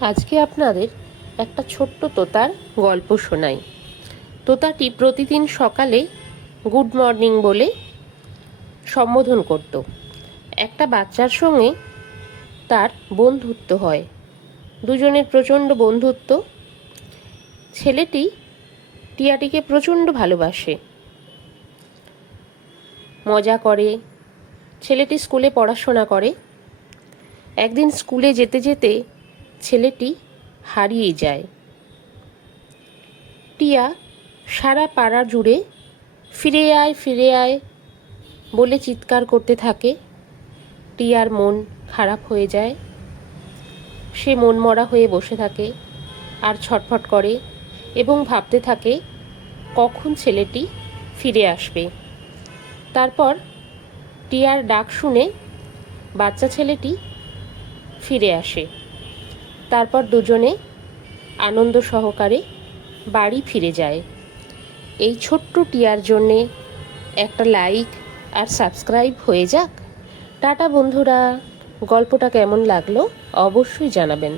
আজকে আপনাদের একটা ছোট্ট তোতার গল্প শোনাই। তোতাটি প্রতিদিন সকালে গুড মর্নিং বলে সম্বোধন করত। একটা বাচ্চার সঙ্গে তার বন্ধুত্ব হয়, দুজনের প্রচণ্ড বন্ধুত্ব। ছেলেটি টিয়াটিকে প্রচণ্ড ভালোবাসে, মজা করে। ছেলেটি স্কুলে পড়াশোনা করে। একদিন স্কুলে যেতে যেতে ছেলেটি হারিয়ে যায়। টিয়া সারা পাড়া জুড়ে ফিরে আয় ফিরে আয় বলে চিৎকার করতে থাকে। টিয়ার মন খারাপ হয়ে যায়। সে মনমরা হয়ে বসে থাকে আর ছটফট করে এবং ভাবতে থাকে কখন ছেলেটি ফিরে আসবে। তারপর টিয়ার ডাক শুনে বাচ্চা ছেলেটি ফিরে আসে। তারপর দুজনে আনন্দ সহকারে বাড়ি ফিরে যায়। এই ছোট্ট টিয়ার জন্যে একটা লাইক আর সাবস্ক্রাইব হয়ে যাক। টাটা বন্ধুরা, গল্পটা কেমন লাগলো অবশ্যই জানাবেন।